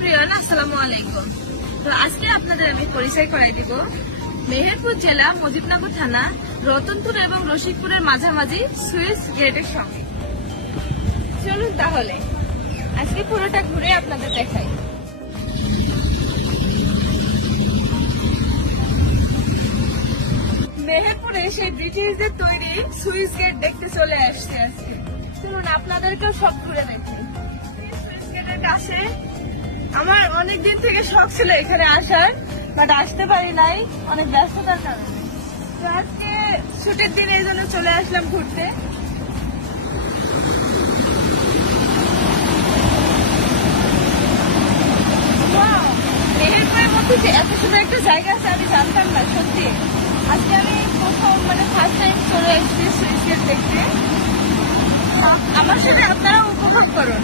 Everyone, আসসালামু আলাইকুম। তো আজকে আপনাদের আমি পরিচয় করাই দিব মেহেরপুর জেলা মুজিবনগর থানা রতনপুর এবং রশিকপুরের মাঝামাঝি সুইস গেটের সঙ্গে। চলুন তাহলে আজকে পুরোটা ঘুরে আপনাদের দেখাই। মেহেরপুরে সেই ব্রিটিশদের তৈরি সুইস গেট দেখতে চলে আসছে আজকে। চলুন আপনাদেরকেও সব ঘুরে দেখি। সুইস গেটের কাছে আমার অনেকদিন থেকে শখ ছিল এখানে আসার, বাট আসতে পারি নাই অনেক ব্যস্ততার কারণে। তো আজকে ছুটির দিন এই জন্য চলে আসলাম ঘুরতে। মেহেরপুরের মধ্যে যে এত সুন্দর একটা জায়গা আছে আমি জানতাম না, সত্যি আজকে আমি প্রথম ফার্স্ট টাইম চলে এসেছি সুইস গেট দেখতে। আমার সাথে আপনারা উপভোগ করুন।